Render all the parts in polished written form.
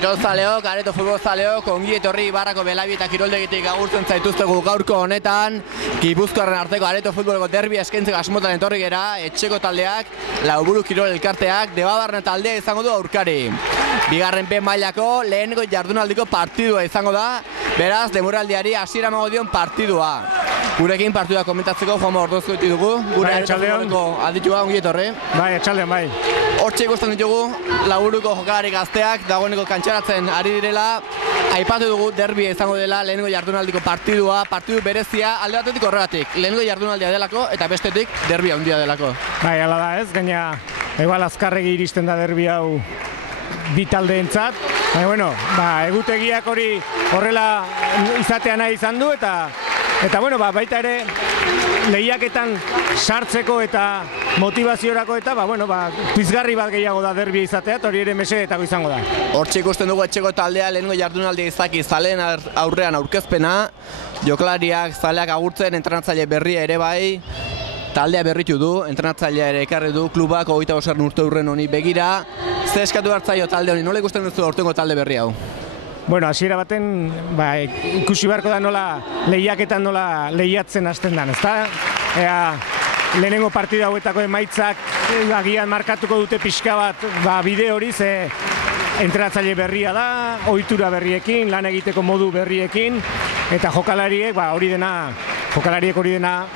Kirolzaleok, Areto futbolzaleok, ongi etorri Ibarrako Belabi eta kiroldegitik agurtzen zaituztegu gaurko honetan. Gipuzkoarren arteko Areto futboleko derbi eskaintzeko asmotan etorri gera, etxeko taldeak, Lauburu Kirol elkarteak, Debabarren taldea izango du aurkari. Bigarren B mailako lehenengo jardunaldiko partidua izango da, beraz demoraldiari hasiera emango dion partidua. Gurekin partidua komentatzeko Juanma Ordozko dugu, gure Areto futboleko aditua ongi etorri. Bai, etxaldean bai. Hortxe ikusten ditugu, Lauburuko jokalari gazteak dagoeneko kantxaratzen ari direla. Aipatu dugu derbia izango dela lehenengo jardunaldiko partidua, partidu berezia alde batetik horregatik. Lehenengo jardunaldia delako eta bestetik derbia handia delako. Bai, hala da ez, gaina egual azkarregi iristen da derbi hau bi taldeentzat. Baina, bueno, egutegiak hori horrela izatea nahi izan du eta bueno, baita ere lehiaketan sartzeko eta motivaziorako eta pizgarri bat gehiago da derbia izatea, eta hori ere mesedeetako izango da. Hortxe ikusten dugu etxeko taldea lehenengo jardunaldia izaki zaleen aurrean aurkezpena, jokalariak zaleak agurtzen, entrenatzaile berria ere bai, taldea berritu du, entrenatzailea ere ekarri du, klubak 25 urte hurren honi begira. Ze eskatu hartzaio talde honi, nola ikusten duzu aurtengo talde berri hau? Bueno, hasiera baten ikusi beharko da nola lehiaketan nola lehiatzen hasten dan, ezta? Lehenengo partida hauetako emaitzak agian markatuko dute pixka bat bide hori, ze entrenatzaile berria da, ohitura berriekin, lan egiteko modu berriekin, eta jokalariek hori dena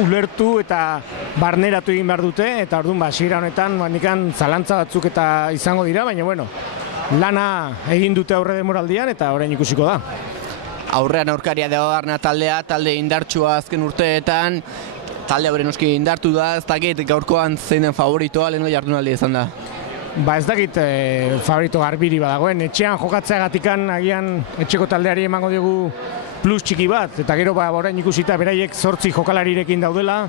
ulertu eta barneratu egin behar dute, eta orduan hasiera honetan handikan zalantza batzuk eta izango dira, baina bueno, lana egin dute aurre demoraldian eta orain ikusiko da. Aurrean aurkaria Debabarrena taldea, talde indartsua azken urteetan, talde hori noski indartu da, ez dakit gaurkoan zein den favoritoa lehenengo jardunaldia izan da. Ez dakit favorito garbiri badagoen, etxean jokatzeagatikan agian etxeko taldeari emango dugu plus txiki bat, eta gero orain ikusita beraiek 8 jokalarirekin daudela,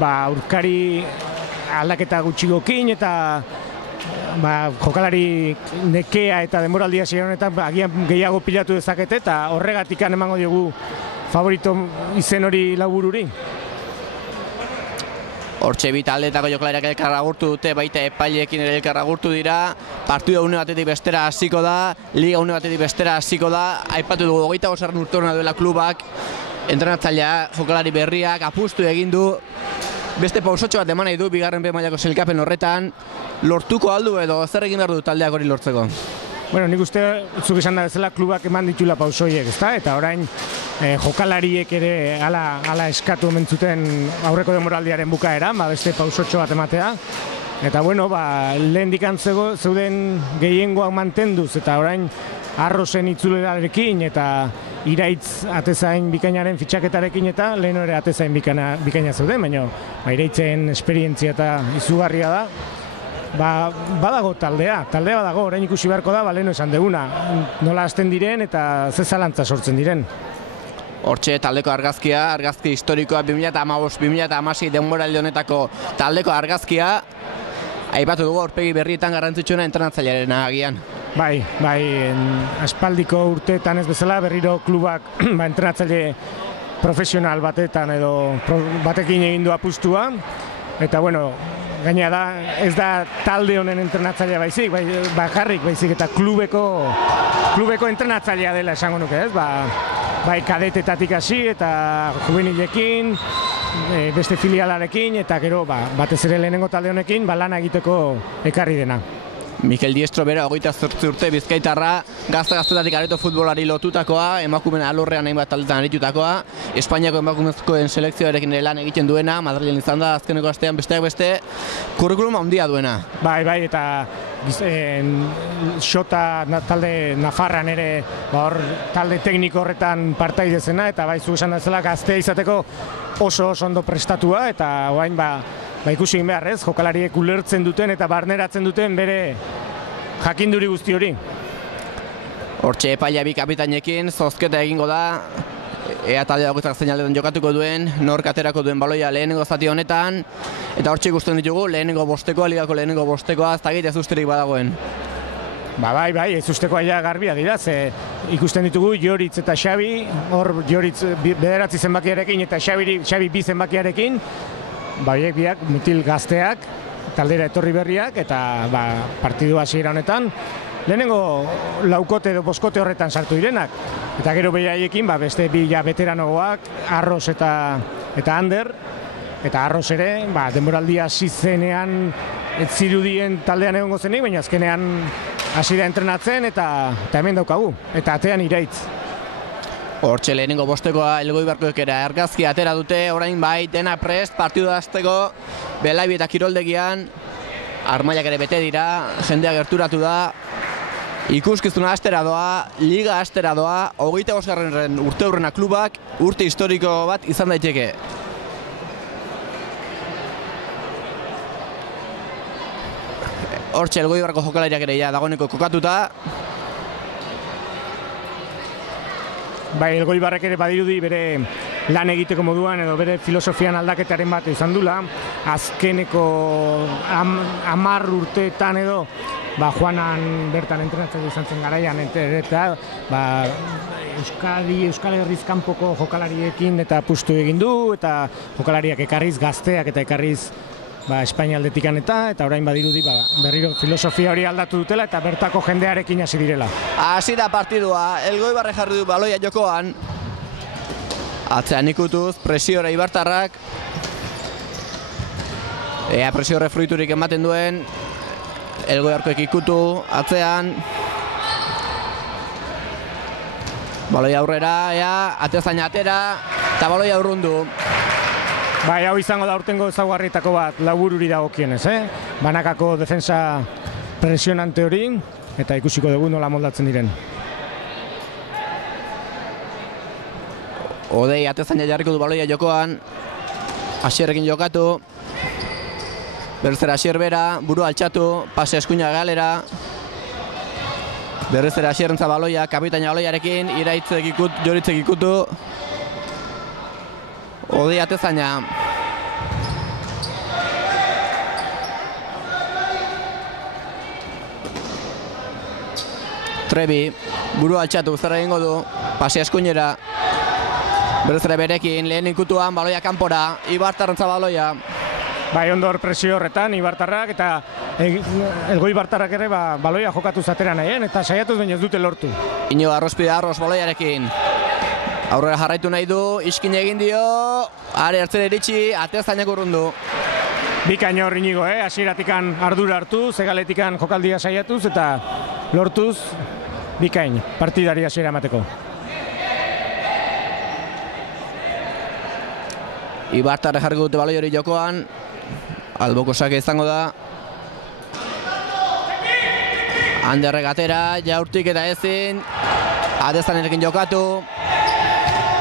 aurkari aldaketa gutxigokin eta jokalari nekea eta denboraldia ziren honetan agian gehiago pilatu dezakete eta horregatikan emango diogu favorito izen hori Laubururi. Hortxe bi taldeetako jokalariak elkar agurtu dute, baita epaileekin ere elkar agurtu dira, partida une batetik bestera hasiko da, liga une batetik bestera hasiko da, aipatu dugu 25 urte hona duela klubak, entrenatzailea jokalari berriak apustu egin du, beste pausotxo bat eman nahi du bigarren B mailako sailkapen horretan, lortuko aldu edo zer egin behar du taldeak hori lortzeko? Bueno, nik uste zuk esan da bezala klubak eman ditula pausoiek, ezta? Eta orain jokalariek ere hala eskatu omen zuten aurreko demoraldiaren bukaera, beste pausotxo bat ematea. Eta bueno, lehendik zeuden gehiengoak mantenduz eta orain Arrosen itzulerarekin eta Iraitz atezain bikainaren fitxaketarekin eta lehen ere atezain bikaina zeuden, baina Iraitzen esperientzia eta izugarria da. Badago taldea badago, orain ikusi beharko da, lehen esan deguna, nola hasten diren eta ze zalantza sortzen diren. Hortxe taldeko argazki historikoa 2015-2016 denboraldi honetako taldeko argazkia, aipatu dugu aurpegi berrietan garrantzitsuena entrenatzailearena agian. Bai, aspaldiko urteetan ez bezala berriro klubak entrenatzaile profesional batetan edo batekin egin du apustua, eta bueno, gaina da, ez da talde honen entrenatzailea baizik, bakarrik baizik eta klubeko entrenatzailea dela esango nuke, ez? Bai kadetetatik hasi eta juvenilekin, beste filialarekin eta gero batez ere lehenengo talde honekin lana egiteko ekarri dena. Mikel Diestro bera 28 urte bizkaitarra, gazte-gaztetatik Areto futbolari lotutakoa, emakumeen alorrean hainbat taldetan aritutakoa, Espainiako emakumezkoen selekzioarekin ere lan egiten duena, Madrilen izan da azkeneko astean besteak beste, kurrikulum handia duena. Bai, eta Xota talde Nafarran ere talde tekniko horretan partaide zena, eta zu esan da zela gaztea izateko oso ondo prestatua, eta orain ikusi egin behar ez, jokalariek ulertzen duten eta barneratzen duten bere jakinduri guzti hori. Hortxe epaila bi kapitainekin, zozketa egingo da, ea taldea bakoitzak zein aldetan jokatuko duen, nork aterako duen baloia lehenengo zati honetan, eta hortxe ikusten ditugu lehenengo bostekoa, ligako lehenengo bostekoa, ez dakit ez usterik badagoen. Bai, ez ustekoa ja garbia dira, ze ikusten ditugu Joritz eta Xabi, hor Joritz 9 zenbakiarekin eta Xabi 2 zenbakiarekin, horiek biak mutil gazteak, taldera etorri berriak, eta partidu hasiera honetan lehenengo laukote edo boskote horretan sartu direnak. Eta gero behaiekin beste bi veteranoak, Arros eta Ander, eta Arros ere, denboraldia hasi zenean ez zirudien taldean egongo zenik, baina azkenean hasi da entrenatzen eta hemen daukagu, eta atean Iraitz. Hortxe lehenengo bostekoa Elgoibarkoek era argazki atera dute, orain bai dena prest, partidu hasteko Belaibi eta kiroldegian, armailak ere bete dira, jendea gerturatu da, ikuskizuna astera doa, liga astera doa, 25. urteurrena klubak, urte historiko bat izan daiteke. Hortxe Elgoibarko jokalariak ere dagoeneko kokatuta. Bai, Elgoibarrek ere badirudi bere lan egiteko moduan edo bere filosofian aldaketaren bat izan dula. Azkeneko 10 urteetan edo Juanan bertan entrenatzen izan zen garaian eta Euskal Herriz kanpoko jokalariekin eta apustu egin du eta jokalariak ekarriz gazteak eta ekarriz Espainialdetikan eta orain badirudi berriro filosofia hori aldatu dutela eta bertako jendearekin hasi direla. Hasi da partidua, Elgoibarre jarri du baloia jokoan. Atzean ikutuz, presiora Ibartarrak. Ea presiore fruiturik ematen duen. Elgoibarkoek ikutu, atzean. Baloia aurrera, atezain atera, eta baloia urrundu. Bai, hau izango da urtengo ezaugarrietako bat labururi dagokienez, Banakako defensa presionante hori, eta ikusiko dugu nola moldatzen diren. Odei atezaina jarriko du baloia jokoan, Asierrekin jokatu, berrizera Asier bera, buru altxatu, pase eskuina galera, berrizera Asierrentza baloia, kapitaina baloiarekin, Joritzek ikutu, Odei atezaina. Trebi, buru altxatu, zer egingo du, pase eskuinera. Berez ere berekin, lehen ikutuan, baloia kanpora, Ibartarrentza baloia. Bai, ondor presio horretan, Ibartarrak eta Elgoibartarrak ere baloia jokatu zatera nahien, eta saiatuz baina ez dute lortu. Ino Arrospide Arros baloiarekin. Aurrera jarraitu nahi du, iskin egin dio, are hartzera iritsi, atezainak urrundu. Bikain hor Inigo, hasieratikan ardura hartu, zegaletikan jokaldia saiatuz eta lortuz bikain partidari hasiera emateko. Ibartarre jarriko dute baloi hori jokoan, alboko sake izango da. Anderrek atera, jaurtik eta ezin, atezanerekin jokatu.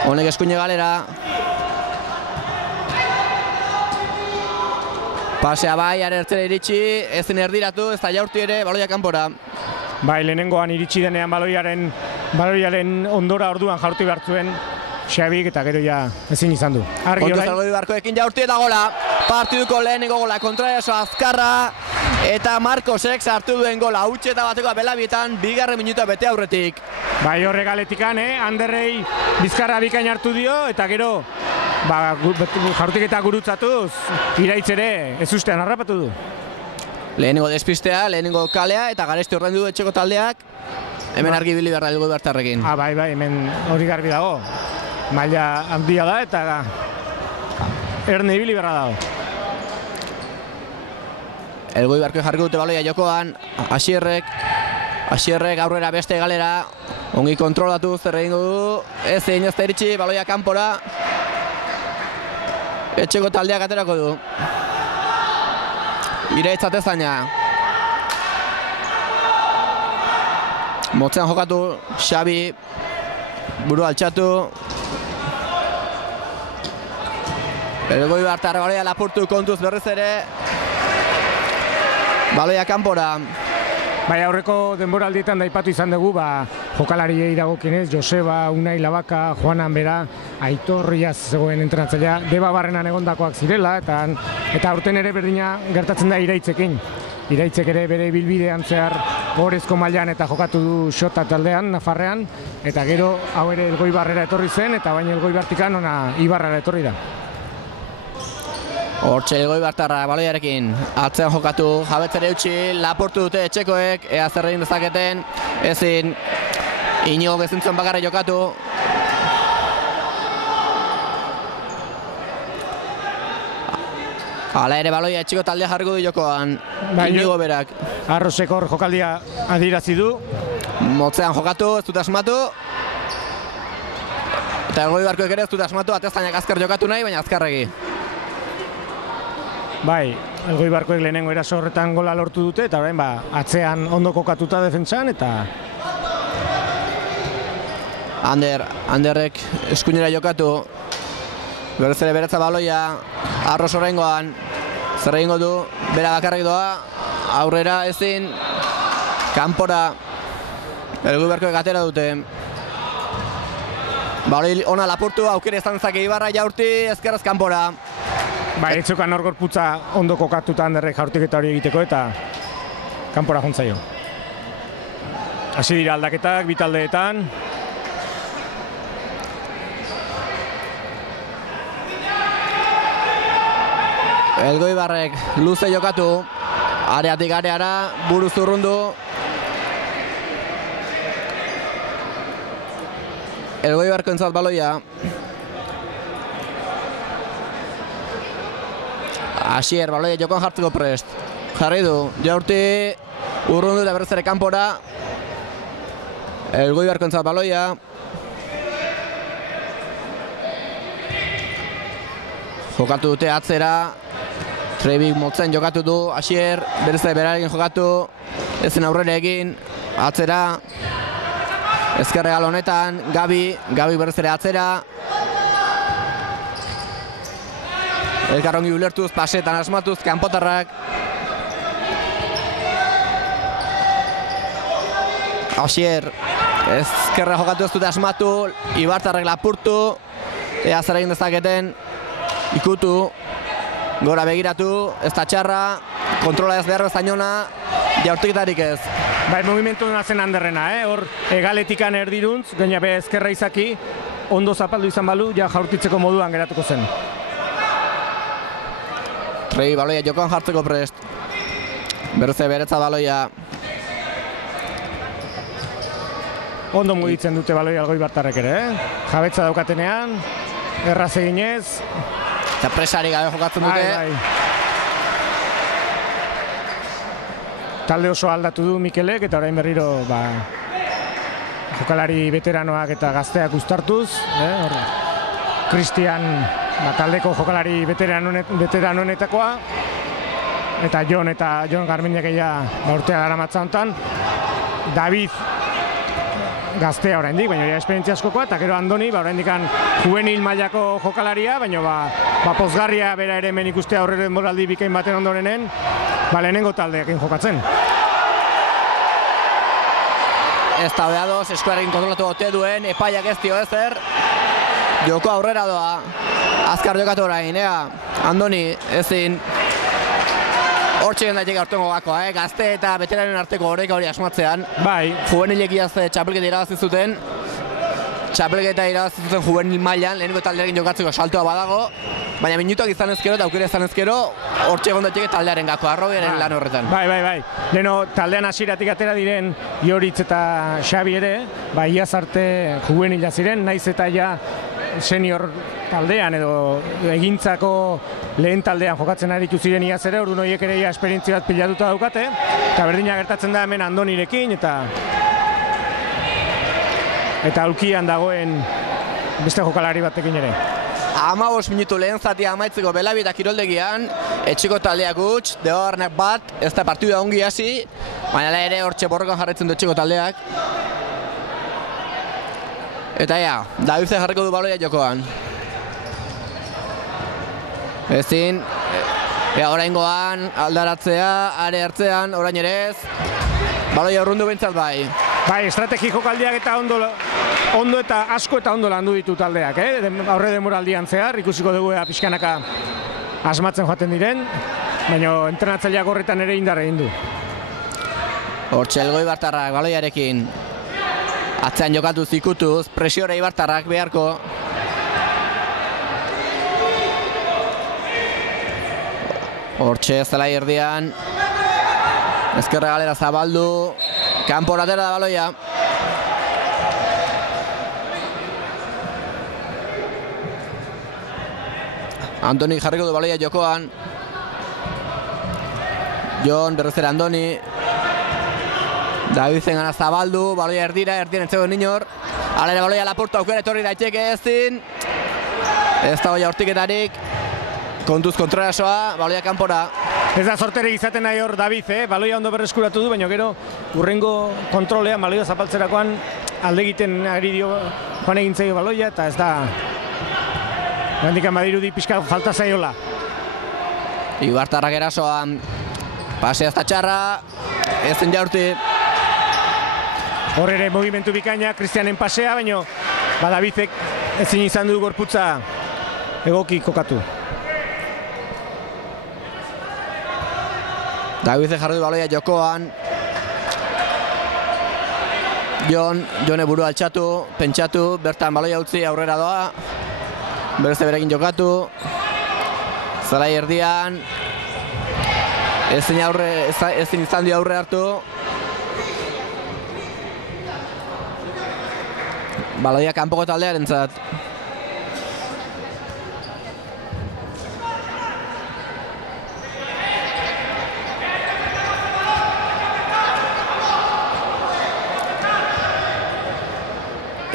Honek eskuine galera. Pasea bai, arertzera iritsi, ezin erdiratu, ez da jaurti ere, baloia kanpora. Bai, lehenengoan iritsi denean baloiaren ondora orduan jaurti behartzuen Xabik eta gero ezin izan du. Kontuz Elgoibarkoekin jaurti eta gola. Partiduko lehenengo gola kontraeso azkarra. Eta Marcosek sartu duen gola hutxeta bateko Belabietan, 2. minutua bete aurretik. Bai, horre galetikan, Anderrei bizkarra bikain hartu dio, eta gero jaurtik eta gurutzatuz, Iraitz ere ez ustean harrapatu du. Lehenengo despistea, lehenengo kalea, eta garesti ordaindu du etxeko taldeak, hemen argi bili behar da Elgoibartarrekin. Bai, hemen hori garbi dago. Maila handia da, eta erne ibili beharra dago. Elgoibarko jarriko dute baloia jokoan, Asierrek aurrera beste galera, ongi kontrolatu, zer egingo du, ezin ez da iritsi, baloia kanpora, etxeko taldeak aterako du. Iraitz atezaina. Motzean jokatu, Xabi, buru altxatu. Elgoibartar baloia lapurtu kontuz berriz ere. Baloia kanpora. Bai, aurreko denboraldietan daipatu izan dugu, jokalariei dagokienez, Joseba, Unai Labaka, Juanan bera, Aitor zegoen entrenatzailea, Deba Barrenan egondakoak zirela, eta aurten ere berdina gertatzen da Iraitzekin. Iraitzek ere bere bilbidean zehar gorezko mailan eta jokatu du Xota taldean, Nafarrean, eta gero hau ere Elgoibarrera etorri zen, eta baina Elgoibartikan ona Ibarrara etorri da. Hortxe Elgoibartarra baloiarekin atzean jokatu, jabetzere utzi, lapurtu dute etxekoek, ea zer egin dezaketen, ezin Iñigok ezin zuen bakarra jokatu. Hala ere baloia etxeko taldea jarriko du jokoan, Iñigo berak. Arrosek hor jokaldia adirazi du. Motzean jokatu, ez dut asmatu. Eta Elgoibarkoek ere ez dut asmatu, ateztainak azkar jokatu nahi, baina azkarregi. Bai, Elgoibarkoek lehenengo eraso horretan gola lortu dute, eta orain atzean ondo kokatuta defentsan, eta Anderrek eskuinera jokatu. Berriz ere beratza baloia, Arros oraingoan, zer egingo du, bera bakarrik doa, aurrera ezin, kanpora, Elgoibarkoek atera dute. Baloi ona lapurtu, aukera izan zake Ibarra jaurti, ezkerrez kanpora. Bai, etxokan hor gorputza ondo kokatuta Anderrek jaurtiketa hori egiteko eta kanpora jontzaio. Hasi dira aldaketak, bitaldeetan. Elgoibarrek luze jokatu, areatik areara, buruz urrundu. Elgoibarko entzat baloia. Asier, baloia jokoan jartzeko prest. Jarri du, jaurti, urrundu eta berriz ere kanpora. Elgoibarko entzat baloia. Jokatu dute atzera. Trebik motzen jokatu du, Asier, berriz ere berarekin jokatu. Ezin aurrera egin, atzera. Ezkerregal honetan, Gabi berriz ere atzera. Elkarrongi ulertuz, pasetan asmatuz, kanpotarrak. Asier, ezkerra jokatu ez dute asmatu, Ibartarrek lapurtu, ea zer egin dezaketen, ikutu, gora begiratu, ez da txarra, kontrola ez behar bezainona, jaurtiketarik ez. Bai, movimentu duna zen Anderrena, hor egaletikan erdiruntz, gaina be ezkerra izaki, ondo zapaldu izan balu, ja jaurtitzeko moduan geratuko zen. Trei baloia jokoan jartzeko prest. Berze beretza baloia. Ondo mugitzen dute baloia Elgoibartarrek ere, jabetza daukatenean, erraz eginez. Eta presari gabe jokatzen dute. Bai. Talde oso aldatu du Mikelek eta orain berriro jokalari veteranoak eta gazteak uztartuz. Cristian taldeko jokalari veteranonetakoa. Eta Jon Garminek urtea daramatza honetan. David gaztea oraindik, baina esperientzia askokoa, eta gero Andoni, oraindik juvenil mailako jokalaria, baina pozgarria bera ere hemen ikustea aurrera moraldi bikain baten ondorenen, lehenengo taldeekin jokatzen. Ez da behadoz, eskuarekin kontrolatu ote duen, epaiak ez dio ezer. Joko aurrera doa, azkar jokatu orain, Andoni ezin. Hortxe den daiteke aurtengo gakoa, gazte eta veteranoen arteko horreka hori asmatzean. Bai. Juvenilek txapelketa irabazi zuten. Txapelketa irabazi zuten juvenil mailan, lehenengo taldearekin jokatzeko saltoa badago. Baina minutuak izan ezkero eta aukera izan ezkero, hortxe egon daiteke taldearen gakoa, Arrobiaren lan horretan. Bai. Leheno taldean hasieratik atera diren Ioritz eta Xabi ere, iaz arte juvenila ziren, naiz eta ja senior taldean edo egintzako lehen taldean jokatzen aritu ziren iaz ere, orduan horiek ere esperientzia bat pilatuta daukate, eta berdina gertatzen da hemen Andonirekin, eta aulkian dagoen beste jokalari batekin ere. 15 minutu lehen zatia amaitzeko Belabi eta Kiroldegian, etxeko taldeak huts, debabarnak bat, ez da partida ongi hasi, baina ere hortxe borrokan jarraitzen du etxeko taldeak. Eta David jarriko du baloia jokoan. Ezin, oraingoan aldaratzea, are hartzean, orain ere ez, baloia urrundu bintzat bai. Bai, estrategi jokaldiak eta ondo eta asko eta ondo landu ditu taldeak, aurre demoraldian zehar, ikusiko dugu pixkanaka asmatzen joaten diren, baina entrenatzaileak horretan ere indar egin du. Hortxe Elgoibartarrak baloiarekin, atzean jokatuz ikutuz, presiora Ibartarrak beharko. Hortxe zelai erdian. Ezkerra galera zabaldu. Kanpora atera da baloia. Andoni jarriko du baloia jokoan. Jon berriz ere Andoni. Davizen gana zabaldu, baloia erdira, erdien etzegoen inor. Hala ere baloia Laporta aukera etorri daiteke ezin. Ez da goia hortiketarik. Kontuz Kontrarasoa, baloia kanpora. Ez da sorterik izaten nahi hor David, baloia ondo berreskuratu du, baina gero urrengo kontrolean baloia zapaltzerakoan alde egiten ari dio joan egin zaio baloia, eta ez da handikan badirudi pixka falta zaiola. Ibartarrak erasoan, pasea ez da txarra, ezin jaurti. Hor ere mugimendu bikaina, Kristianen pasea, baina Davidek ezin izan du gorputza egoki kokatu. Davidek jarri du baloia jokoan. Jone buru altxatu, pentsatu, bertan baloia utzi aurrera doa. Berezte berekin jokatu. Zelai erdian. Ezin izan dio aurre hartu. Baloia kanpoko taldearentzat.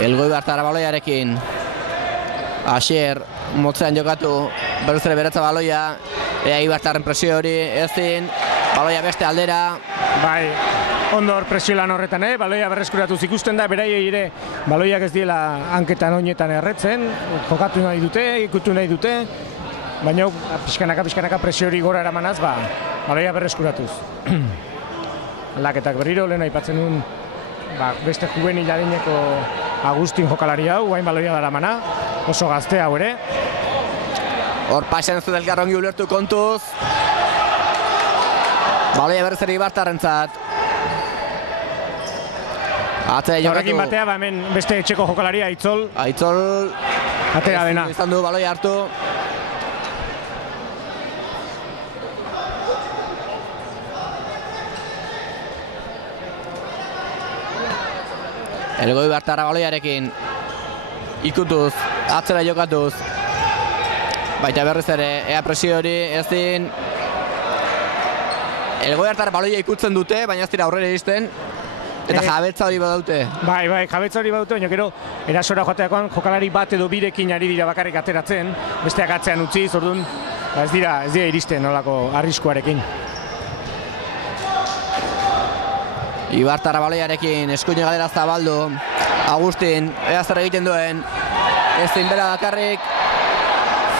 Elgoibartar baloiarekin. Asier motzean jokatu, berriz ere beratza baloia. Ea Ibartarren presio hori ezin. Baloia beste aldera. Bai, ondo hor presio lan horretan, baloia berreskuratuz ikusten da, beraiei ere baloiak ez diela hanketan oinetan erretzen, jokatu nahi dute, ikutu nahi dute, baina pixkanaka presio hori gora eramanaz, baloia berreskuratuz. Aldaketak berriro, lehen aipatzen nuen beste juvenil adineko Agustin jokalari hau, guain baloia daramana, oso gazte hau ere. Hor pasean ez dut elkarrongi ulertu kontuz. Baloia berriz ere Ibartarrentzat. Horrekin batea, hemen beste etxeko jokalaria, Aitzol. Aitzol atera dena. Izan du baloia hartu. Elgoibartarra baloiarekin ikutuz, atzera jokatuz. Baita berriz ere, ea presio hori ezin. Elgoibartarra baloia ikutzen dute, baina ez dira aurrera iristen. Eta jabetza hori badaute. Bai, jabetza hori badaute, baina gero erasora joateakoan jokalari bat edo birekin ari dira bakarrik ateratzen, besteak atzean utzi, orduan ez dira iristen nolako arriskuarekin. Ibartarra baloiarekin, eskuine galera zabaldu. Agustin, ea zer egiten duen. Ezin bera bakarrik.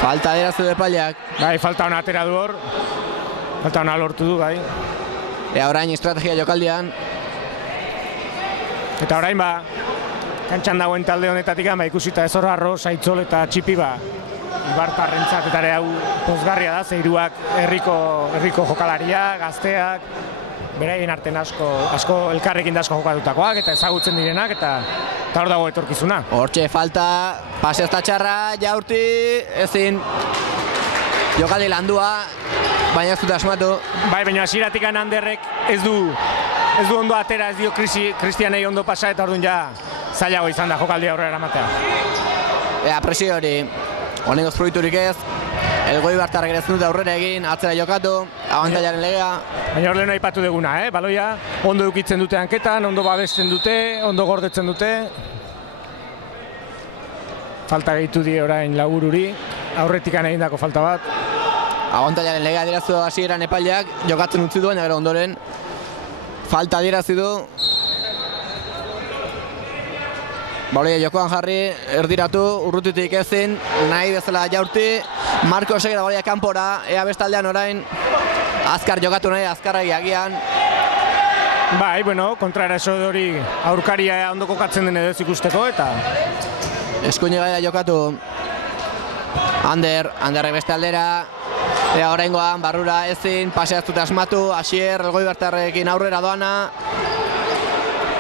Falta adieraztu du epaileak. Bai, falta ona atera du hor. Falta ona lortu du, bai. Ea orain estrategia jokaldian. Eta orain kantxan dagoen talde honetatik ikusita ez horarro, Aitzol eta Txipi Ibartarrentzat eta ere hau pozgarria da, zeiruak herriko jokalaria, gazteak, beraien artean asko elkarrekin asko jokatutakoak eta ezagutzen direnak eta hor dago etorkizuna. Hortxe falta, pase ez da txarra, jaurti, ezin jokaldi landua, baina ez dut asmatu. Bai, baina hasieratik Anderrek ez du ondo atera, ez dio Kristianei ondo pasa eta orduan ja zailago izan da jokaldi aurrera eramatea. Ea presio hori, honengoz fruiturik ez, Elgoibartarrak ere ezin dute aurrera egin, atzera jokatu, abantailaren legea. Baina hor lehenu aipatu duguna, baloia ondo eukitzen dute hanketan, ondo babesten dute, ondo gordetzen dute. Falta gehitu die orain Labururi, aurretikan egindako falta bat. Abantailaren legea adieraztu hasieran epaileak, jokatzen utzi duen, gero ondoren falta adierazi du. Baloia jokoan jarri, erdiratu, urrutitik ezin, nahi bezala jaurti. Marko segera baloia kanpora, ea bestaldean orain azkar jokatu nahi, azkarra agian. Bai, kontraeraso hori aurkaria ondo kokatzen den edo ikusteko eta eskuine gaira jokatu. Anderrek beste aldera. Ea oraingoan barrura ezin, pasea ez dute asmatu, Asier Elgoibartarrekin aurrera doana.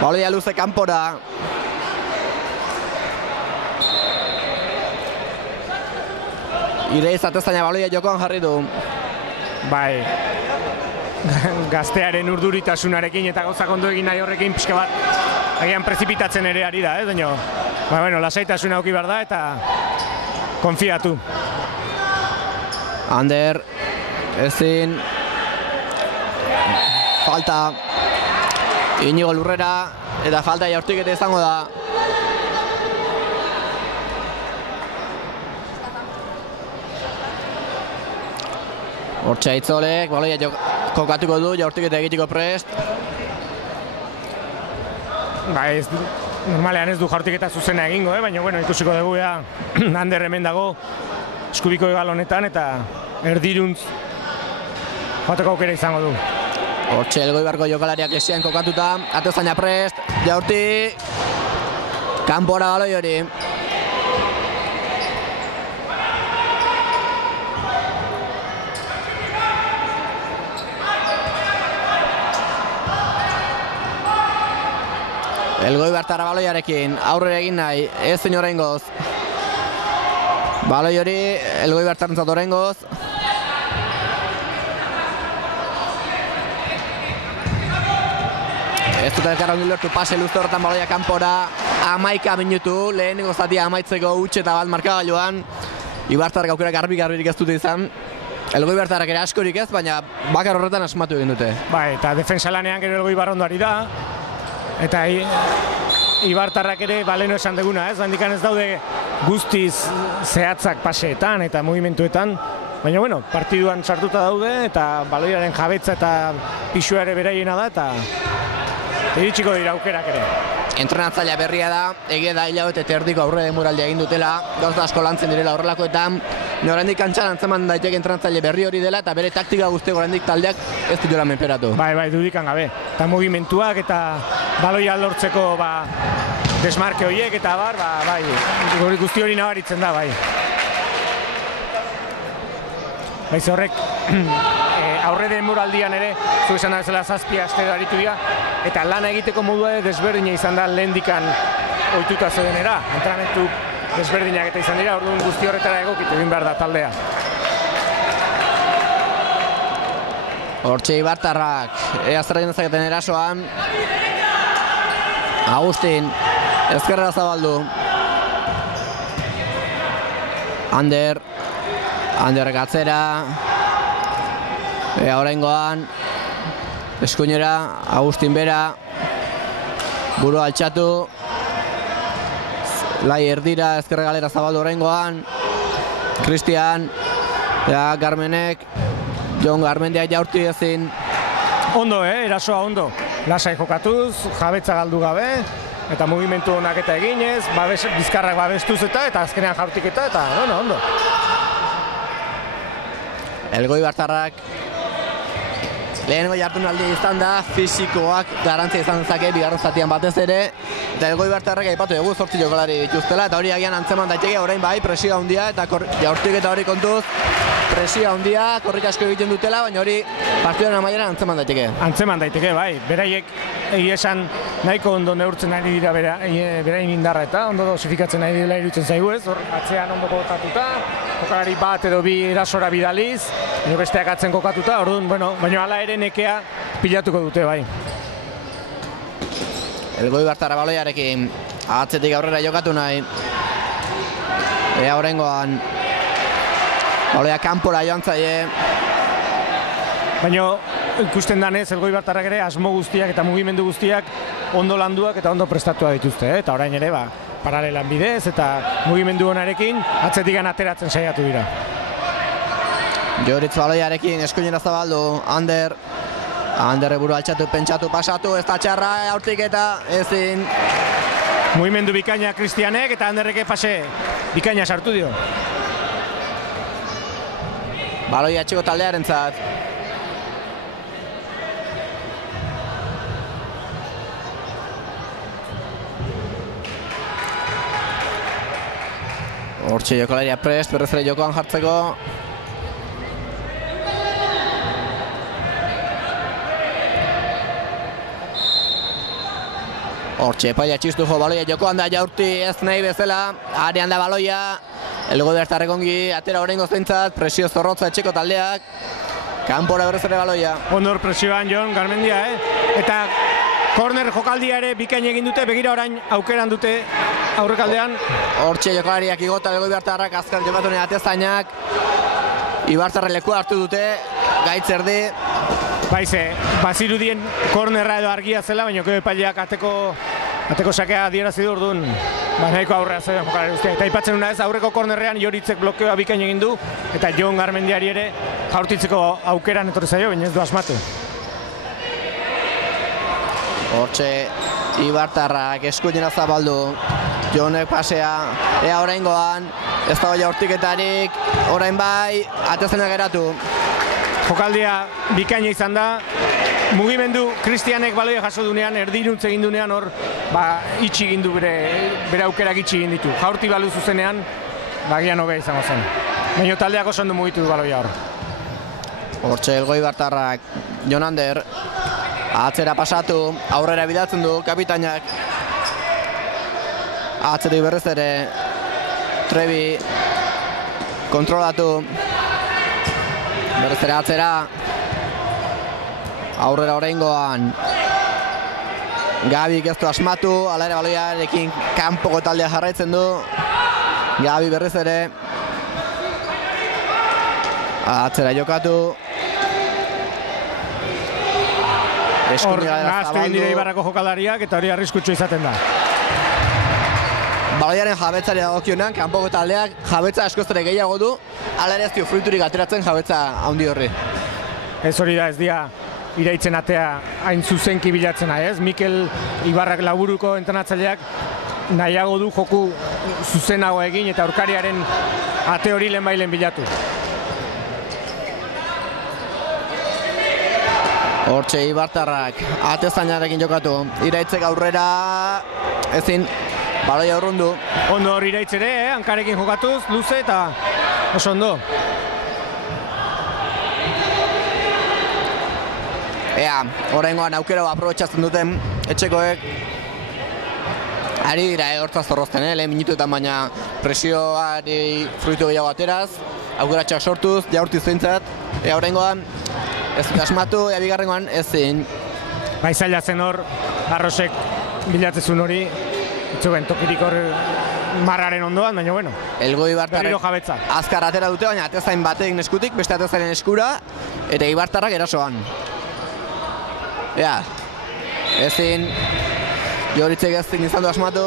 Baloia luze kanpora. Irei zatezaina baloia jokoan jarri du. bai, gaztearen urduritasunarekin eta gauzak ondo egin nahi horrekin pixka bat agian prezipitatzen ere ari da, lasaitasuna auki behar da eta konfiatu. Ander, ezin, falta, Inigo lurrera, eta falta jaurtiketa izango da. Hortxe Aitzolek, baloia kokatuko du, jaurtiketa egiteko prest. Normalean ez du jaurtiketa zuzena egingo, baina ikusiko dugu Ander hemen dago eskubiko egal honetan eta erdiruntz joateko aukera izango du. Hortxe Elgoibarko jokalariak esian kokatuta, Atezaina prest, jaurti, kanpora baloi hori. Elgoibartarra baloiarekin, aurrera egin nahi, ez zein oraingoz. Baloi hori, Elgoibartarrentzat oraingoz. Ez dut elkarra ongi lortu pase luzte horretan baloia kanpora. 11 minutu, lehenengo zatia amaitzeko huts eta bat markagailuan. Ibartarrak aukera garbi-garbirik ez dute izan. Elgoibartarrak ere askorik ez, baina bakar horretan asmatu egin dute. Eta defensa lanean gero Elgoibar ondo ari da. Eta Ibartarrak ere baleno esan deguna, handikan ez daude guztiz zehatzak paseetan eta mugimenduetan. Baina, partiduan sartuta daude eta baloiaren jabetza eta pisua ere beraiena da eta iritsiko dira aukerak ere. Entrenatzailea berria da, egia da hilabete eta erdiko aurre denboraldia egin dutela, gauza asko lantzen direla horrelakoetan, oraindik kantxan antzeman daiteke entrenatzaile berri hori dela eta bere taktika guztiak oraindik taldeak ez dituela menperatu. Bai, dudikan gabe. Eta mugimenduak eta baloia lortzeko desmarke horiek eta guzti hori nabaritzen da, bai. Baiz horrek, aurre denboraldian ere, zu esan da bezala 7 aste aritu dira, eta lana egiteko modua desberdina izan da lehendikan ohituta zedenera. Entrenamendu desberdinak eta izan dira, orduan guzti horretara egokitu egin behar da taldea. Hortxe Ibartarrak, ea zer egin dezaketen erasoan. Agustin, ezkerrera zabaldu. Anderrek atzera. Oraingoan, eskuinera, Agustin bera. Burua altxatu. Lai erdira, ezkerre galera zabaldu oraingoan. Cristian, Garmenek. Jon Garmendiak jaurti ezin. Ondo, erasoa ondo. Lasai jokatuz, jabetza galdu gabe, eta mugimendu honak eta eginez, bizkarrak babestuz eta azkenean jaurtiketa eta ondo. Elgoibartarrak lehenengo jardunaldia izan da, fisikoak garantzia izan dezake bigarren zatian batez ere, eta Elgoibartarrak aipatu dugu 8 jokalari dituztela, eta hori agian antzeman daiteke, orain bai presio handia eta jaurtiketa hori kontuz, presio handia, korrik asko egiten dutela, baina hori partiduaren amaieran antzeman daiteke. Antzeman daiteke, bai. Beraiek egia esan nahiko ondo neurtzen ari dira berain indarra eta ondo dosifikatzen ari dela iruditzen zaigu ez, hor atzean ondo kokatuta, jokalari bat edo bi erasora bidaliz, besteak atzen kokatuta, orduan, baina hala ere nekea pilatuko dute, bai. Elgoibartarra baloiarekin atzetik aurrera jokatu nahi. Ea oraingoan baloia kanpora joan zaie. Baina ikusten danez Elgoibartarrak ere asmo guztiak eta mugimendu guztiak ondo landuak eta ondo prestatua dituzte, eta orain ere paralelan bidez eta mugimendu honarekin atzetikan ateratzen saiatu dira. Joritz baloiarekin eskuinera zabaldu, Ander buru altxatu, pentsatu, pasatu, ez da txarra, aurtik eta ezin. Mugimendu bikaina Cristianek eta Anderreke pase bikaina sartu dio. Baloia atxiko taldearen zat. Hortxe jokalaria prest, berrez ere jokoan jartzeko. Hortxe epaia txistu jo baloia jokoan da jaurti ez nahi bezala. Arean da baloia. Elgoibartarrek ongi atera oraingo zeintzat, presio zorrotza etxeko taldeak. Kanpora berriz ere baloia. Ondor presioan Jon Garmendia, Eta korner jokaldia ere bikain egin dute, begira orain aukeran dute aurrekaldean. Hortxe jokalariak igota Elgoibartarrak azkar jokatu nahi atezainak. Ibartarren lekua hartu dute, gaitzerdi. Baize, bazirudien kornerra edo argia zela, baina gero epaileak ateko sakea adierazi du orduan. Nahiko aurrea zen jokalari guztia. Eta aipatzen una ez, aurreko kornerrean Joritzek blokeoa bikain egin du, eta Jon Garmendiari ere jaurtitzeko aukeran etorri zaio, baina ez du asmatu. Hortxe Ibartarrak eskuinera zabaldu. Jonek pasea, ea oraingoan, ez da goia hortiketarik, orain bai, atezenak geratu. Jokaldia bikaina izan da, mugimendu Kristianek baloia jaso dunean, erdiruntz egin dunean hor, itxi egin du bere aukerak itxi egin ditu. Jaurti balu zuzenean, bagian hobea izango zen. Baina taldeak oso ondo mugitu du baloia hor. Hortxe Elgoibartarrak, Jon Ander, atzera pasatu, aurrera bidatzen du kapitainak. Atzetik berriz ere, Trebi, kontrolatu. Berriz ere atzera. Aurrera oraingoan. Gabik ez du asmatu, ala ere baloiarekin kanpoko taldea jarraitzen du. Gabi berriz ere. Atzera jokatu. Hor, nahaztu egin dira Ibarrako jokalariak eta hori arriskutsu izaten da. Baloiaren jabetzari dagokionean, kanpoko taldeak jabetza askoz ere gehiago du, ala ere ez dio fruiturik ateratzen jabetza handi horri. Ez hori da, ez dia iraitzen atea hain zuzenki bilatzen nahi, ez? Mikel Ibarrak Laburuko entrenatzaileak nahiago du joku zuzenago egin eta aurkariaren ate hori lehenbailen bilatu. Hortxe Ibartarrak atezainarekin jokatu, iraitzek aurrera ezin baloia urrundu. Ondo hor iraitz ere, hankarekin jokatuz, luze eta oso ondo. Ea, oraingoan aukera aprobetxatzen duten etxekoek. Ari dira hortzaz zorrozten, lehen minutuetan baina presioari fruitu gehiago ateraz, aukeratxak sortuz, jaurtiz zeintzat. Ea, oraingoan ez dut asmatu, ea bigarrengoan ezin. Zaila zen hor, Arrosek bilatzezun hori, itzuben tokirik hor marraren ondoan, baina bueno. Elgoibartarrek azkar atera dute, baina atezain batekin eskutik, beste atezainen eskura, eta Ibartarrak erasoan. Ea, ezin, Joritzek ezin izan du asmatu.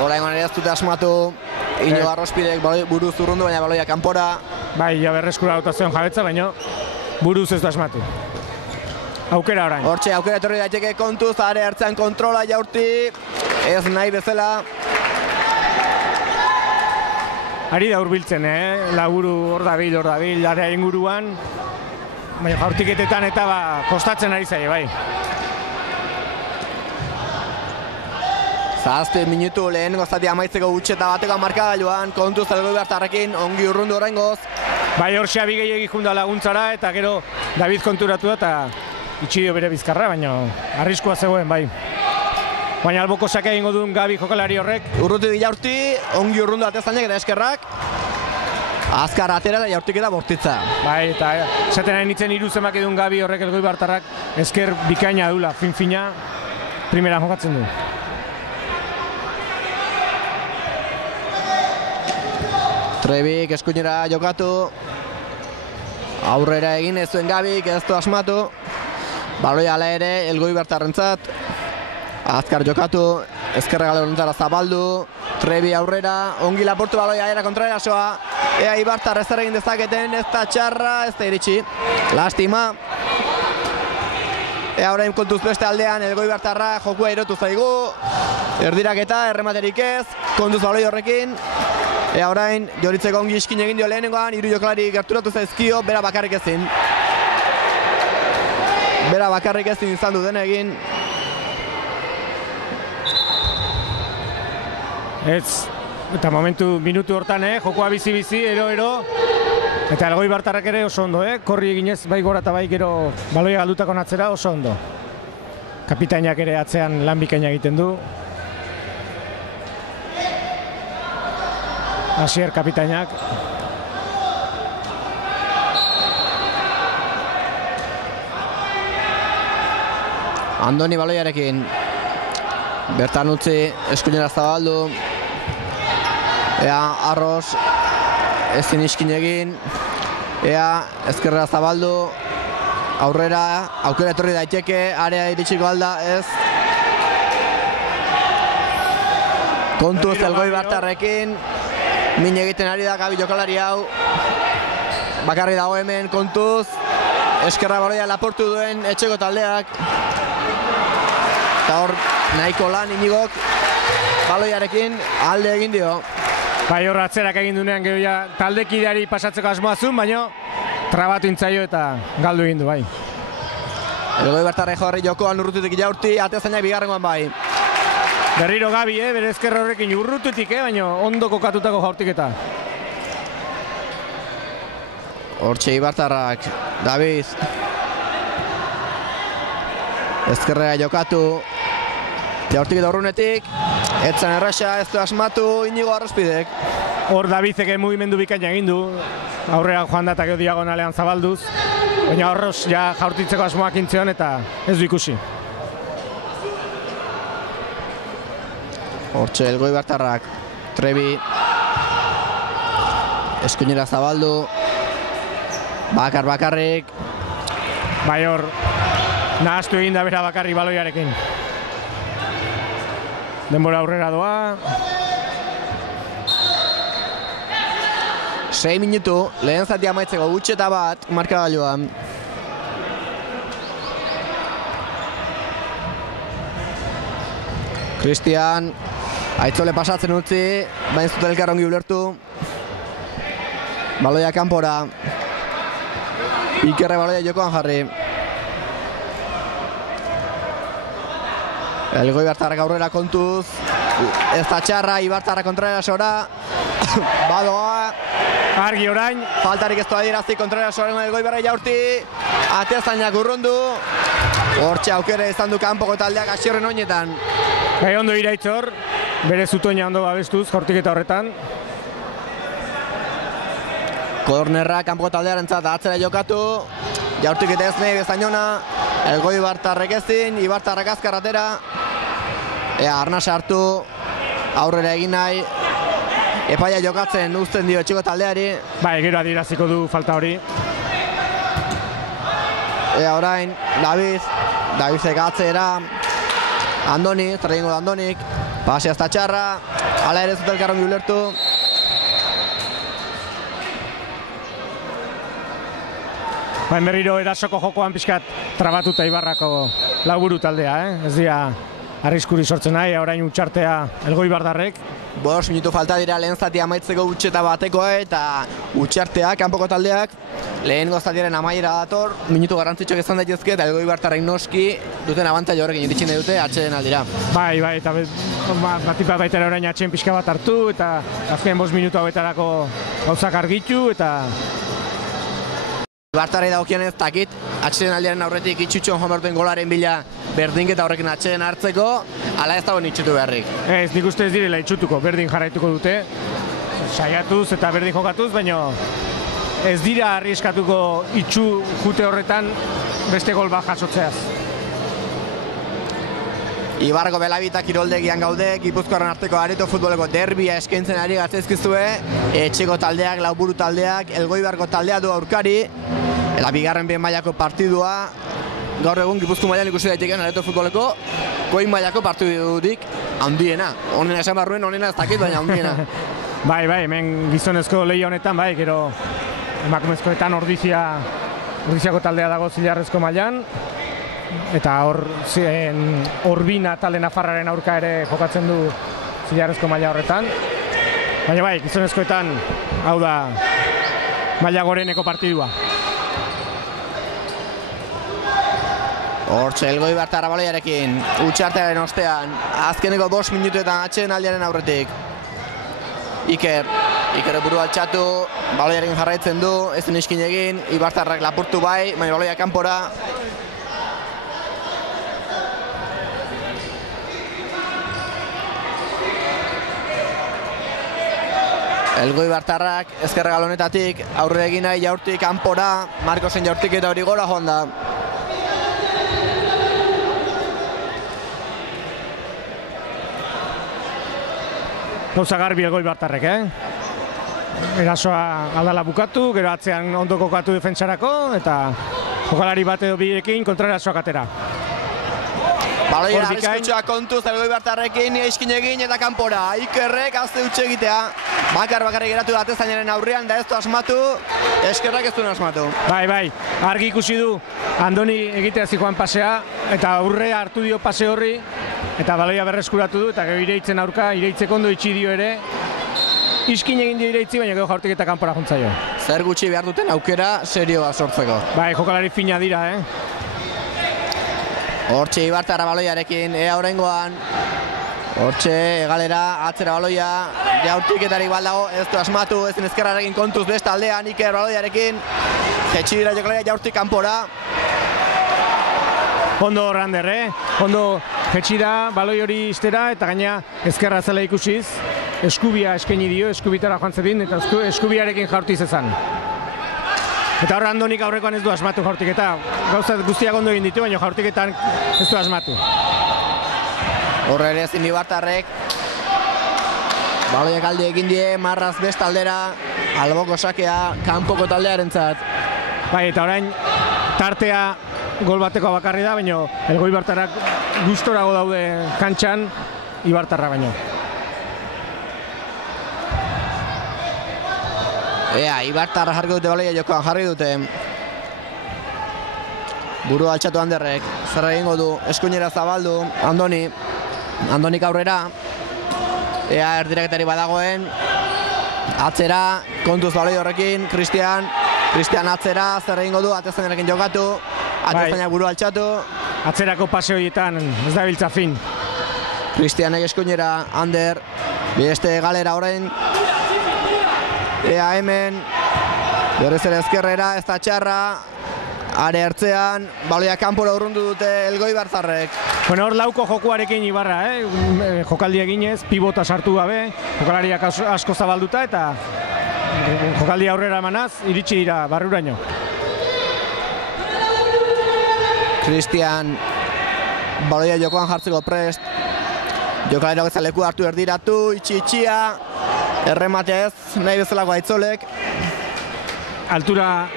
Oraingoan ere ez dute asmatu, Iñigo Arrospidek buruz urrundu, baina baloia kanpora. Bai, ja berreskura dutazion jabetza, baina buruz ez du asmatu. Aukera orain. Hortxe, aukera etorri daiteke kontuz, are hartzean kontrola jaurti, ez nahi bezala. Ari da hurbiltzen, Laburu hor dabil, area inguruan, baina jaurtiketetan eta kostatzen ari zaie, bai. Zazte minutu lehen gozati amaitzeko gutxeta bateko markagailuan, kontuz Elgoibartarrekin ongi urrundu oraingoz. Bai, hor Xabi gehiegi junda laguntzara eta gero David konturatu da eta itxidio bere bizkarra, baina arriskua zegoen, bai. Baina alboko sake egingo duen Gabi jokalari horrek. Urruti jaurti, ongi urrundu atezainek eta eskerrak. Azkar atera eta jaurtik eta bortitza. Bai, eta esaten nahi nintzen hiru zemak edun Gabi horrek Elgoibartarrak esker bikaina dula, fin-fina, primeran jokatzen du. Trebik eskuinera jokatu. Aurrera egin ez zuen Gabik, ez du asmatu. Baloia ala ere, Elgoibartarrentzat. Azkar jokatu, ezkerra gale horentzara zabaldu. Trebi aurrera, ongi laportu baloia era kontraerasoa. Ea Ibartar ez egin dezaketen, ez da txarra, ez da iritsi. Lastima. Ea orain kontuz beste aldean, Elgoibartarra jokua erotu zaigu. Erdiraketa, errematerik ez, kontuz baloi horrekin. Ea orain, Joritzek ongi iskin egin dio lehenengoan, hiru jokalari gerturatu zaizkio, bera bakarrik ezin. Bera bakarrik ezin izan du den egin. Ez, eta minutu hortan, jokoa bizi-bizi, ero-ero. Eta Elgoibartarrak ere oso ondo, korri eginez bai gora eta bai gero baloia galdutako atzera oso ondo. Kapitainak ere atzean lan bikaina egiten du. Asier kapitainak. Andoni baloiarekin. Bertan utzi, eskuinera zabaldu. Ea, Arros, ezin iskin egin. Ea, ezkerrera zabaldu. Aurrera, aukera etorri daiteke, area iritsiko alda, ez. Kontuz Elgoi Bartarrekin. Min egiten ari da Gabi jokalari hau. Bakarri dago hemen kontuz. Eskerra baloia laportu duen etxeko taldeak. Eta hor nahiko lan Inigok baloiarekin alde egin dio. Bai, hor atzerak egin dunean gero ja taldekideari pasatzeko asmoa zuen, baina trabatu intzaio eta galdu egin du, bai. Elgoi Bartarre jorri jokoan urrututik jaurti, atezainak bigarrengoan bai. Berriro Gabi, bere ezkerra horrekin urrututik, baina ondo kokatutako jaurtiketa. Hortxe Ibartarrak, David. Ezkerrea jokatu. Jaurtiketa urrunetik. Etzan erraxa, ez du asmatu, Inigo Arrospidek. Hor Davidek mugimendu bikaina egin du. Aurrera joan da eta gero diagonalean zabalduz. Baina Arros ja jaurtitzeko asmoak intzeon eta ez du ikusi. Hortxe Elgoi Bartarrak, Trebi. Eskuinera zabaldu. Bakarrik. Bai hor, nahastu egin da bera bakarrik baloiarekin. Denbora aurrera doa. 6 minutu, lehen zati amaitzeko gutxeta bat, markagailuan. Cristian, Aitzole pasatzen utzi, baina zut elkar ongi ulertu. Baloia kanpora. Ikerre baloia jokoan jarri. Elgoi Bartarrak aurrera kontuz. Ez da txarra, Ibartarra kontrarasora. Badoa. Argi orain. Faltarik ez doa dirazi kontrarasoaren Elgoi Barra jaurti. Atezainak urrundu. Hortxe aukera izan du kanpoko taldeak Asierren oinetan. Gai ondo iraitz hor. Bere zutoina ondo babestuz, jaurtiketa horretan. Kornerra kanpoko taldearentzat atzera jokatu. Jaurtiketa ez nahi bezainona. Elgoi Bartarrek ezin, Ibartarrak azkar atera. Ea arnaz hartu, aurrera egin nahi. Epaia jokatzen uzten dio etxeko taldeari. Bai, gero adieraziko du falta hori. Ea orain, Davidek atzera. Andoni, zer egingo da Andonik. Pase hasta txarra, hala ere zut elkarron ulertu. Bain berriro erasoko jokoan pixkat trabatuta Ibarrako lauburu taldea, ez dira arriskuri sortzen nahi, orain utxartea Elgoi Bardarrek. 5 minutu falta dira lehen zati amaitzeko utxeta batekoa eta utxartea kanpoko taldeak lehen zatiaren amaiera dator, minutu garrantzitsuak izan daitezke eta Elgoi Bartarrek noski duten abantaila horrekin iritsi nahi dute atxeden aldira. Bai, eta batipa baitara orain atxeen pixka bat hartu eta azken 5 minutu hauetarako gauzak argitu eta Bartarrei dagokionez dakit, atxeden aldearen aurretik itxutxon joan behar duen golaren bila berdinketa horrekin atxeden hartzeko, ala ez dago itxutu beharrik. Ez, nik uste ez direla itxutuko, berdin jarraituko dute, saiatuz eta berdin jokatuz, baina ez dira arrieskatuko itxu jute horretan beste gol bat jasotzeaz. Ibarrako Belabita kiroldegian gaude, Gipuzkoarren arteko areto futboleko derbia eskaintzen ari gatzaizkizue, etxeko taldeak, lauburu taldeak, Elgoibarko taldea du aurkari, eta bigarren behin mailako partidua, gaur egun Gipuzko mailan ikusi daiteken areto futboleko goi mailako partidudik handiena. Honena esan barruen, honena ez dakit, baina handiena. Bai, hemen gizonezko lehia honetan, bai, gero emakumezkoetan Ordiziako taldea dago Zilarrezko mailan, eta hor Orbina talde nafarraren aurka ere jokatzen du Zilarrezko maila horretan. Baina bai, gizonezkoetan hau da maila goreneko partidua. Hortxe Elgoi Bartarra baloiarekin, utxartearen ostean, azkeneko 5 minutuetan atxeden aldearen aurretik. Iker buru altxatu, baloiarekin jarraitzen du, ez den iskin egin, Ibartarrak lapurtu bai, baina baloia kanpora. Elgoibartarrak ezkerra galonetatik aurre egin nahi Jaurtik kanpora, Markosen Jaurtik eta hori gora joan da. Gauza garbi Elgoibartarrek, Erasoa aldala bukatu, gero atzean ondo kokatu defentsarako, eta jokalari bat edo birekin kontraerasoak atera. Baloia arriskutxoa kontuz Elgoibartarrekin eiskin egin eta kanpora. Ikerrek azte utxe egitea. Bakarrik geratu da atezainaren aurrean da ez du asmatu, eskerrak ez duen asmatu. Bai, argi ikusi du Andoni egitea zikoan pasea, eta aurrea hartu dio pase horri, eta baloia berreskuratu du, eta gero ireitzen aurka, ireitzeko ondo itxi dio ere. Iskin egin dio ireitzi, baina gero Jaurtik eta kanpora juntzaio. Zer gutxi behar duten aukera serioa sortzeko. Bai, jokalari fina dira, Hortxe Ibartarra baloiarekin, ea oraingoan. Hortxe, egalera, atzera baloia, Jaurtiketari baldago, ez du asmatu, ezin ezkerrarekin kontuz besta aldean, Iker baloiarekin, jetxi dira jokalaria Jaurtik kanpora. Ondo Rander, Ondo jetxi da, baloi hori iztera, eta gaina ezkerra zela ikusiz, eskubia eskaini dio, eskubitara joan zedin, eta eskubiarekin Jaurti zezan. Eta hor Andonik aurrekoan ez du asmatu Jaurtiketa, gauza guztiak ondo egin ditu, baina Jaurtiketan ez du asmatu. Horre ere ezin Ibartarrek, baloiak alde egin die, Marraz besta aldera, alboko sakea, kanpoko taldearentzat. Bai, eta orain tartea gol bateko bakarri da, baina Elgoibartarrak gustorago daude kantxan, Ibartarra baino. Ibartarra jarri dute baloia jokoan, jarri dute. Buru altxatu Anderrek, zer egingo du, eskuinera zabaldu, Andonik aurrera. Erdiraketari badagoen, atzera, kontuz baloi horrekin, Cristian atzera, zer egingo du, atezainarekin jokatu, atezainak buru altxatu. Atzerako pase horietan, ez da biltza fin. Cristianek eskuinera, Ander, beste galera orain. Hemen, berriz ere ezkerrera, ez da txarra, are ertzean, baloia kanpora urrundu dute Elgoibartarrek. Bueno, hor lauko jokuarekin Ibarra, jokaldi eginez, pibota sartu gabe, jokalariak asko zabalduta, eta jokaldi aurrera emanaz, iritsi dira barruraino. Cristian, baloia jokoan jartzeko prest, jokalera bezala leku hartu erdiratu, itxia, errematea ez, nahi bezalako Aitzolek. Altura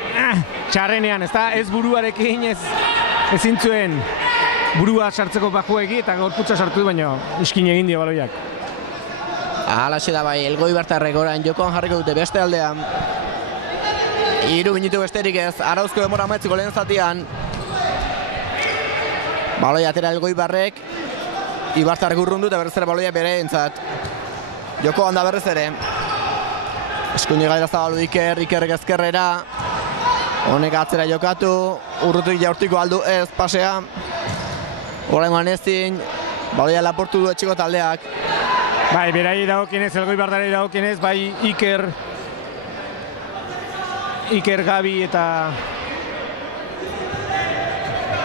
txarrenean, ez buruarekin, ezin zuen burua sartzeko bajuegi eta gorputza sartu du, baina iskin egin dio baloiak. Halaxe da bai, Elgoibartarrek orain jokoan jarriko dute beste aldean. 3 minutu besterik ez, Arauzko denbora amaitzeko lehen zatian. Baloia atera Elgoibarrek, Ibartarrek urrundu eta berriz ere baloia bere entzat. Jokoan da berriz ere. Eskuini gaira zabalu Ikerrek ezkerrera. Honek atzera jokatu, urrutik Jaurtiko aldu ez pasea. Horrengoan ezin, baloia laportu du etxiko taldeak. Bai, berai dagokienez, Elgoibartarrei dagokienez, bai Iker Gabi eta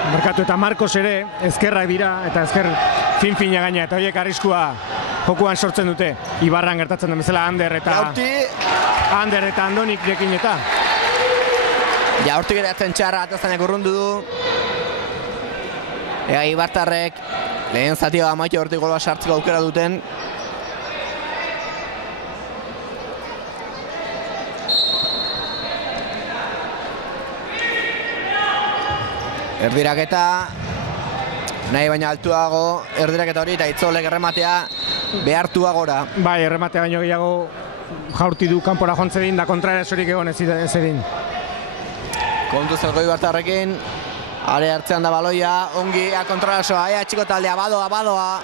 Merkatu eta Markos ere ezkerrak dira, eta ezker fin-fina gaina, eta horiek arriskua jokuan sortzen dute. Ibarran gertatzen den bezala Ander eta Andonik dekin eta. Jaurtik ere atzen txarra, atezainak urrundu du. Ibartarrek lehen zatia amaitu hortik golba sartzeko aukera duten. Erdiraketa, nahi baina altuago, erdiraketa hori eta Aitzolek errematea behartua gora. Bai, errematea baino gehiago Jaurti du kanpora joan zedin, da kontraerasorik egon ez edin. Kontuz Elgoibartarrekin, are hartzean da baloia, ongi, kontraerasoa, txiko taldea, badoa.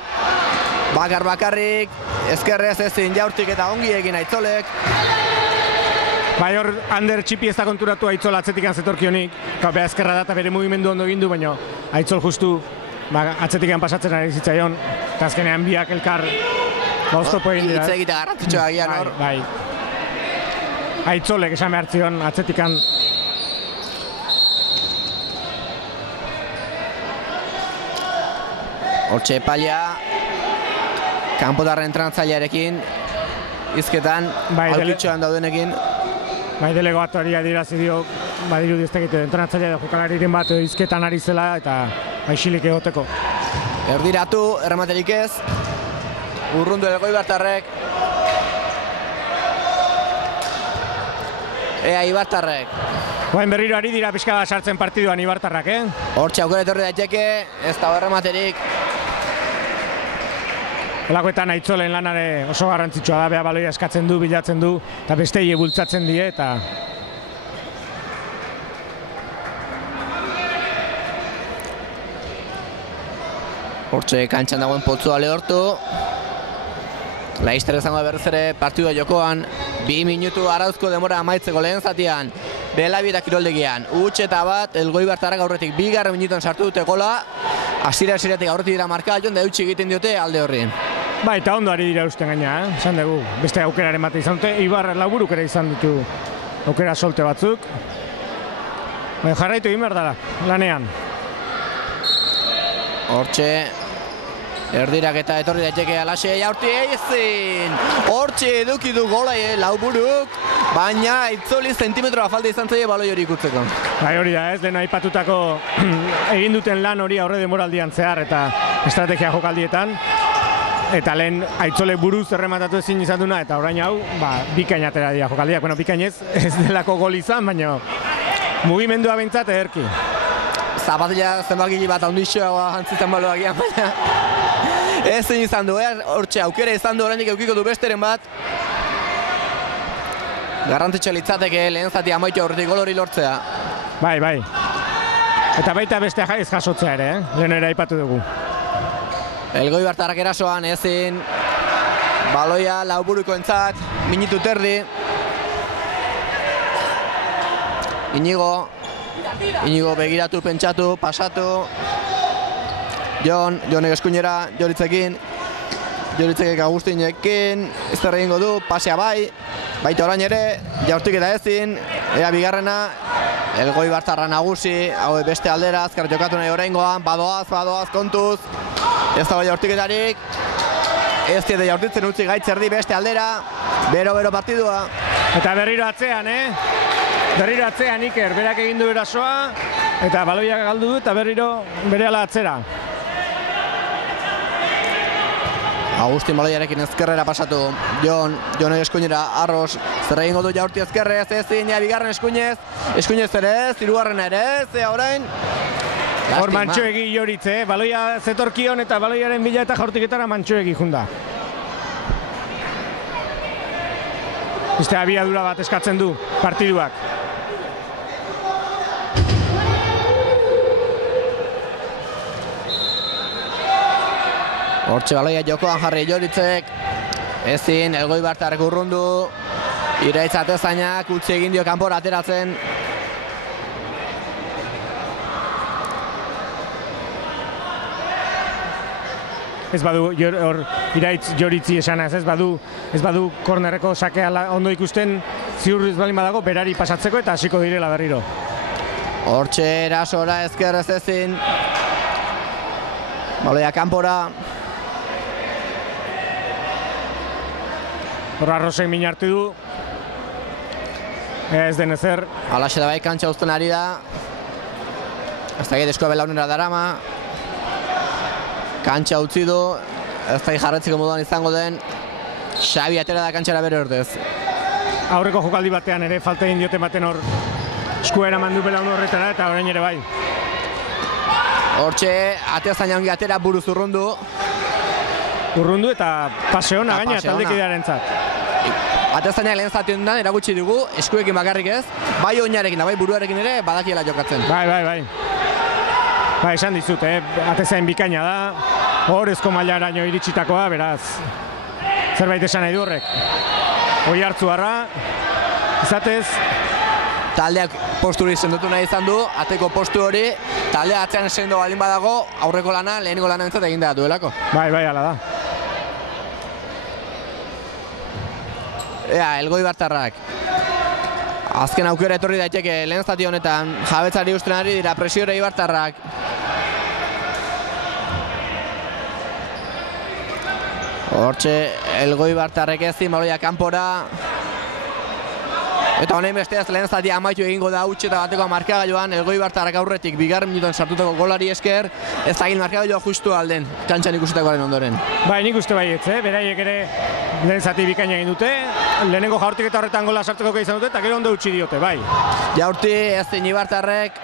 Bakarrik, ezkerrez ezin Jaurtik eta ongi egin Aitzolek. Bai, hor Ander txipi ez da konturatu Aitzol atzetikan zetorkionik, beha ezkerra da eta bere mugimendu ondo egin du, baina Aitzol justu atzetikan pasatzen ari zitzaion, eta azkenean biak elkar oztopo egin dira. Hitz egita garrantzitsua agian hor. Bai. Aitzolek esan behar zion atzetikan. Hortxe epailea, kanpotarren entrenatzailea izketan, aurkitxoan daudenekin. Bai, delegatuari adirazi dio, badiru dieztekite, entrenatzailea jokalariren bat izketan ari zela eta aixilik egoteko. Erdiratu, errematerik ez, urrundu Elgoibartarrek. Ea Ibartarrek. Oain berriro ari dira pixka sartzen partiduan Ibartarrak, Hortxe aukera etorri daiteke, ez da errematerik. Olakoetan Aitzolen lanare oso garrantzitsua da, bea baloia eskatzen du, bilatzen du, eta bestei bultzatzen die, eta... Hortxe kantxan dagoen Potzua lehortu. Laizter izango berriz ere partidua jokoan, 2 minutu arauzko demora amaitzeko lehen zatian, Belabi eta kiroldegian. Utxeta bat, Elgoibartarrak aurretik 2. minutuan sartu dute gola, hasieratik aurretik dira marka, jon da eutxi egiten diote alde horri. Ba, eta ondo ari dira usten gaina, esan dugu, beste aukeraren bat izan dute, Ibar Lauburuk ere izan ditu aukera solte batzuk. Baina jarraitu egin behar dara, lanean. Hortxe, erdirak eta etorri daiteke alaxe, jaurti ezin! Hortxe eduki du gola Lauburuk, baina Aitzoli zentimetroa falta izan zaie baloi hori ikutzeko. Bai, hori da ez, lehen aipatutako egin duten lan hori aurre demoraldian zehar eta estrategia jokaldietan. Eta lehen Aitzole buruz errematatu ezin izan duna, eta orain hau, bikain atera dira jokaldiak. Bueno, bikainez ez delako gol izan, baina mugimendua behintzat ederki. Zapatila zenbakili bat ondixoa jantzitzen baloak gian, baina ezin izan du, hortxe aukera izan du, oraindik eukiko du besteren bat. Garrantzitsua litzateke lehen zati amaitu aurretik gol hori lortzea. Bai. Eta baita beste ez jasotzea ere, lehen ere aipatu dugu. Elgoibartarrak erasoan ezin, baloia Lauburuko entzat, minutu terdi. Inigo begiratu, pentsatu, pasatu. Jonek eskuinera, Joritzekin. Joritzekek Agustinekin, ez zer egingo du, pasea bai. Baita orain ere, jaurtik eta ezin. Ea bigarrena, Elgoibartarra nagusi, hau beste aldera, azkar jokatu nahi oraingoan, badoaz, kontuz. Ez dago jaurtiketarik. Ez diete jaurtitzen utzi gaitzerdi beste aldera. Bero partidua. Eta berriro atzean, Berriro atzean Iker, berak egin du erasoa, eta baloiak galdu du eta berriro berehala atzera. Agustin baloiarekin ezkerrera pasatu. Jon eskuinera, Arros, zer egingo du jaurti ezkerrez, ezin, bigarren eskuinez ere ez, hirugarrena ere ez, orain. Hor Mantxoegi Joritze, baloia zetorkion eta baloiaren bila eta jaurtiketara Mantxoegi junda. Beste abiadura bat eskatzen du partiduak. Hortxe baloia jokoan jarri Joritzek, ezin, Elgoibartarrek urrundu, Iraitz atezainak utzi egin dio kanpora ateratzen. Ez badu Iraitz Joritzi esanaz, ez badu kornerreko sakea ondo ikusten, ziur ez balin badago berari pasatzeko eta hasiko direla berriro. Hortxe erasora ezkerrez ezin, baloia kanpora. Horra Arrosek min hartu du. Ez den ezer. Alaxe da bai kantxa uzten ari da. Ez da eskoa belaunera darama. Kantxa utzi du. Ez da jarretzeko moduan izango den. Xabi atera da kantxara bere ordez. Aurreko jokaldi batean ere falta egin dioten baten hor eskuera mandu belaun horretara eta orain ere bai. Hortxe, ateazaina ongi atera buruz urrundu. Urrundu eta pase hona gaina taldekidearentzat. Atezainak lehen zati honetan erakutsi dugu, eskuekin bakarrik ez, bai oinarekin da bai buruarekin ere badakiela jokatzen. Bai. Ba, esan dizut, atezain bikaina da, horrezko mailaraino iritsitakoa, beraz, zerbait esan nahi du horrek. Hoi hartzuarra, izatez. Taldeak postu hori sendotu nahi izan du, ateko postu hori, taldea atzean sendo baldin badago, aurreko lana, lehenengo lana entzat egin da duelako. Bai, hala da. Ea, Elgoibartarrak. Azken aukera etorri daiteke lehen zati honetan, jabetzari usten ari dira presiore Ibartarrak. Hortxe, Elgoibartarrek ezin, baloia kanpora. Eta honen besteaz lehen zatia amaitu egingo da huts eta bateko markagailuan Elgoibartarrak aurretik bigarren minutuan sartutako golari esker ez da egin markagailua justu alden, kantxan ikusitakoaren ondoren. Bai, nik uste baietz, beraiek ere lehen zati bikaina egin dute, lehenengo jaurtik eta horretan gola sartzeko izan dute, eta gero ondo utzi diote, bai. Jaurti ezin Ibartarrek,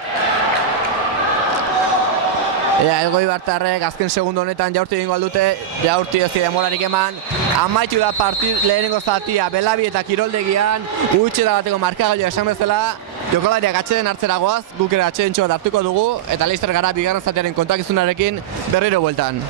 Elgoibartarrek azken segundo honetan jaurti egingo aldute, jaurti ez denborarik eman, amaitu da lehenengo zatia Belabi eta Kiroldegian, huts eta bateko markagailua esan bezala, jokalariak atxeden hartzera goaz, guk ere atxeden txoat hartuko dugu, eta leizter gara bigarren zatiaren kontakizunarekin berriro bueltan.